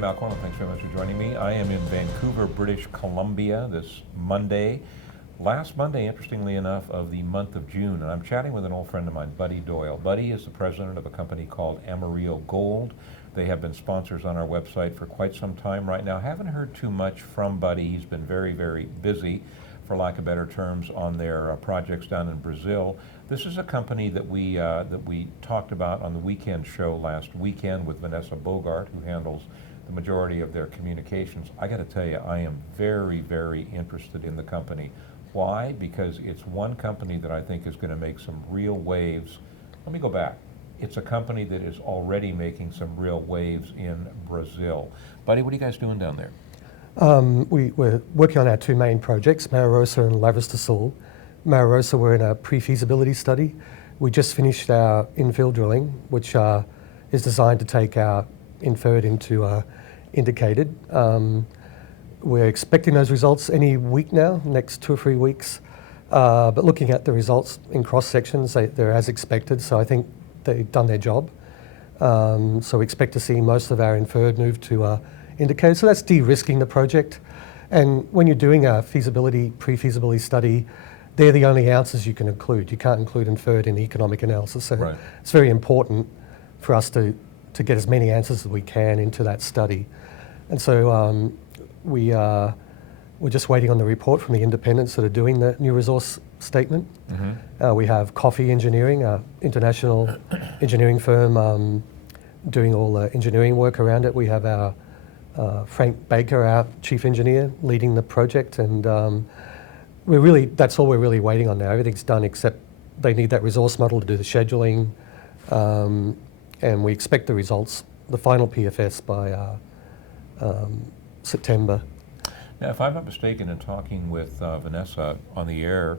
I'm Al Corlin. Thanks very much for joining me. I am in Vancouver, British Columbia this Monday. Last Monday, interestingly enough, of the month of June, and I'm chatting with an old friend of mine, Buddy Doyle. Buddy is the president of a company called Amarillo Gold. They have been sponsors on our website for quite some time right now. Haven't heard too much from Buddy. He's been very, very busy, for lack of better terms, on their projects down in Brazil. This is a company that we talked about on the weekend show last weekend with Vanessa Bogart, who handles the majority of their communications. I got to tell you, I am very, very interested in the company. Why? Because it's one company that I think is going to make some real waves. Let me go back. It's a company that is already making some real waves in Brazil. Buddy, what are you guys doing down there? We're working on our two main projects, Mara Rosa and Lavras Do Sul. Mara Rosa, we're in a pre-feasibility study. We just finished our infill drilling, which is designed to take our inferred into indicated. We're expecting those results any week now, next 2 or 3 weeks. But looking at the results in cross sections, they're as expected, so I think they've done their job. So we expect to see most of our inferred move to indicated. So that's de-risking the project. And when you're doing a pre-feasibility study, they're the only ounces you can include. You can't include inferred in the economic analysis. So right. It's very important for us to get as many answers as we can into that study. And so we're just waiting on the report from the independents that are doing the new resource statement. Mm-hmm. We have Coffee Engineering, an international engineering firm, doing all the engineering work around it. We have our Frank Baker, our chief engineer, leading the project, and that's all we're really waiting on now. Everything's done except they need that resource model to do the scheduling, and we expect the results, the final PFS, by September. Now, if I'm not mistaken, in talking with Vanessa on the air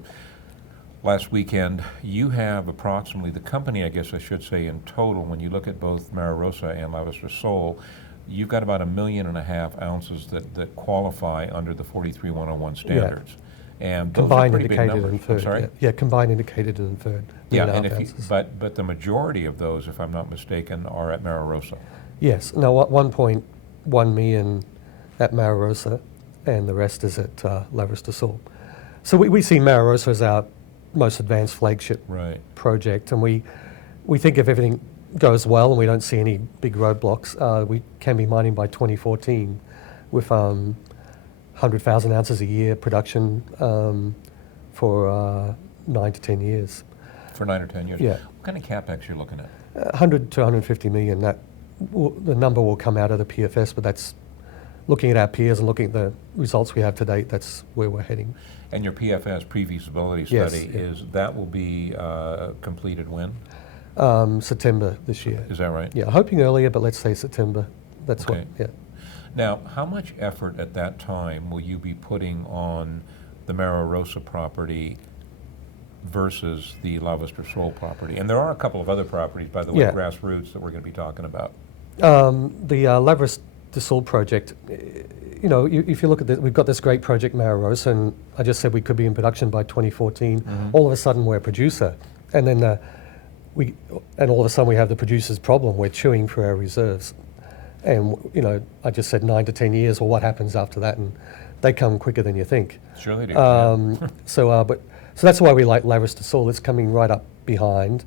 last weekend, you have approximately, the company, I guess I should say, in total, when you look at both Mara Rosa and Lavras Do Sul, you've got about 1.5 million ounces that qualify under the 43101 standards. Yeah. And those combined are pretty indicated big numbers. and inferred. Sorry? Yeah, combined indicated and inferred. Yeah, and but the majority of those, if I'm not mistaken, are at Mara Rosa. Yes. No, 1.1 million at Mara Rosa, and the rest is at Lavras Do Sul. So we see Mara Rosa as our most advanced flagship project, and we think if everything goes well and we don't see any big roadblocks, we can be mining by 2014 with 100,000 ounces a year production for 9 to 10 years. For 9 or 10 years? Yeah. What kind of capex you're looking at? 100 to 150 million. The number will come out of the PFS, but that's looking at our peers and looking at the results we have to date, that's where we're heading. And your PFS, pre-feasibility study, that will be completed when? September this year. Is that right? Yeah, hoping earlier, but let's say September. That's okay. Yeah. Now, how much effort at that time will you be putting on the Mara Rosa property versus the Lavras Do Sul property? And there are a couple of other properties, by the way, grassroots, that we're going to be talking about. The Lavras Do Sul project, if you look at this, we've got this great project, Mara Rosa, and I just said we could be in production by 2014. Mm-hmm. All of a sudden, we're a producer, and then all of a sudden we have the producer's problem. We're chewing for our reserves. And, I just said 9 to 10 years, well, what happens after that? And they come quicker than you think. Sure they do. So that's why we like Lavras Do Sul. It's coming right up behind.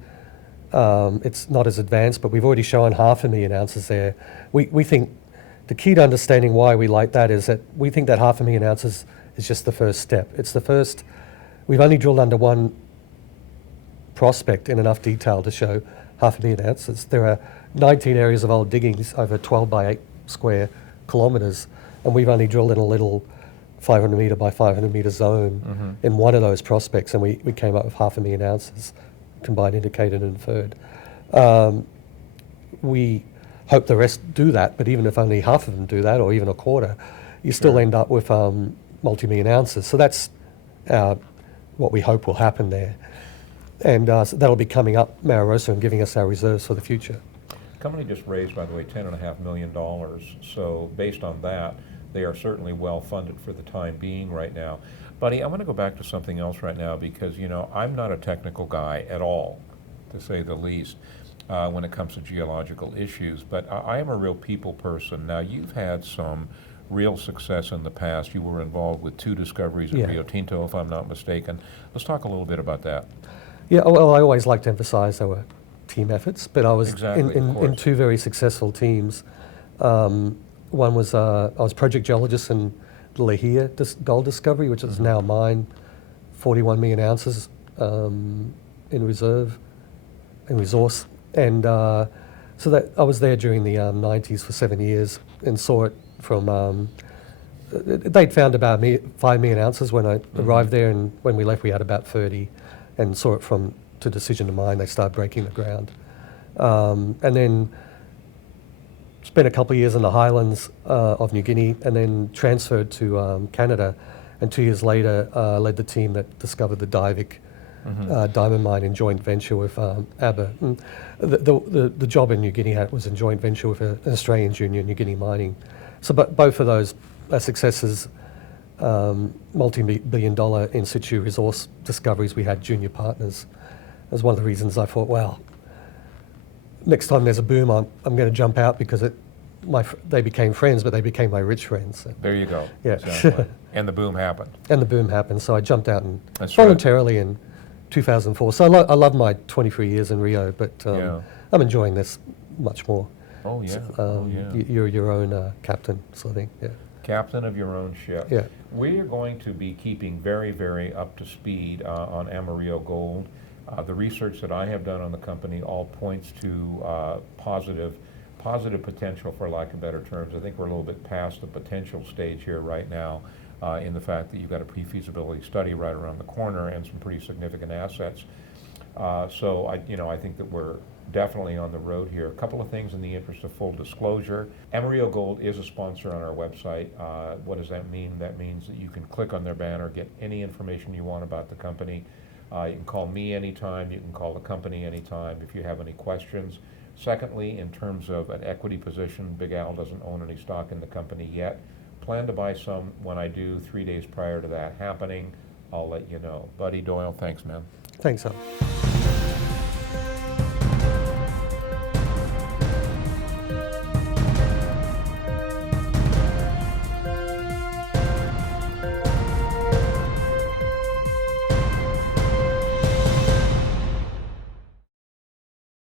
It's not as advanced, but we've already shown 500,000 ounces there. We think the key to understanding why we like that is that we think that 500,000 ounces is just the first step. It's the first. We've only drilled under one prospect in enough detail to show 500,000 ounces. There are 19 areas of old diggings over 12 by 8 square kilometres, and we've only drilled in a little 500 metre by 500 metre zone in one of those prospects, and we came up with 500,000 ounces, combined indicated and inferred. We hope the rest do that, but even if only half of them do that, or even a quarter, you still end up with multi-million ounces. So that's what we hope will happen there. And so that'll be coming up, Mara Rosa, and giving us our reserves for the future. The company just raised, by the way, $10.5 million. So based on that, they are certainly well funded for the time being right now. Buddy, I want to go back to something else right now because, I'm not a technical guy at all, to say the least. when it comes to geological issues. But I am a real people person. Now, you've had some real success in the past. You were involved with 2 discoveries at Yeah. Rio Tinto, if I'm not mistaken. Let's talk a little bit about that. Yeah, well, I always like to emphasize they were team efforts, but I was Exactly, of in course. 2 very successful teams. One was I was project geologist in the Lahia gold discovery, which is now mine, 41 million ounces in reserve, in resource. And so that I was there during the 90s for 7 years and saw it from, they'd found about 5 million ounces when I arrived there, and when we left we had about 30, and saw it from to decision to mine. They started breaking the ground. And then spent a couple of years in the highlands of New Guinea, and then transferred to Canada, and 2 years later led the team that discovered the Diavik diamond mine in joint venture with ABBA. And the job in New Guinea was in joint venture with an Australian junior, New Guinea Mining. So both of those successes, multi-billion-dollar in situ resource discoveries, we had junior partners. That's one of the reasons I thought, wow, next time there's a boom, I'm going to jump out, because they became friends, but they became my rich friends. So. There you go. Yeah. Exactly. And the boom happened. And the boom happened, so I jumped out and That's voluntarily in 2004. So I love my 23 years in Rio, but I'm enjoying this much more. Oh, yeah. You're your own captain, sort of thing. Yeah. Captain of your own ship. Yeah. We are going to be keeping very, very up to speed on Amarillo Gold. The research that I have done on the company all points to positive potential, for lack of better terms. I think we're a little bit past the potential stage here right now, in the fact that you've got a pre-feasibility study right around the corner and some pretty significant assets. So I think that we're definitely on the road here. A couple of things in the interest of full disclosure. Amarillo Gold is a sponsor on our website. What does that mean? That means that you can click on their banner, get any information you want about the company. You can call me anytime, you can call the company anytime if you have any questions. Secondly, in terms of an equity position, Big Al doesn't own any stock in the company yet. Plan to buy some when I do. 3 days prior to that happening, I'll let you know. Buddy Doyle, thanks, man. Thanks, Al.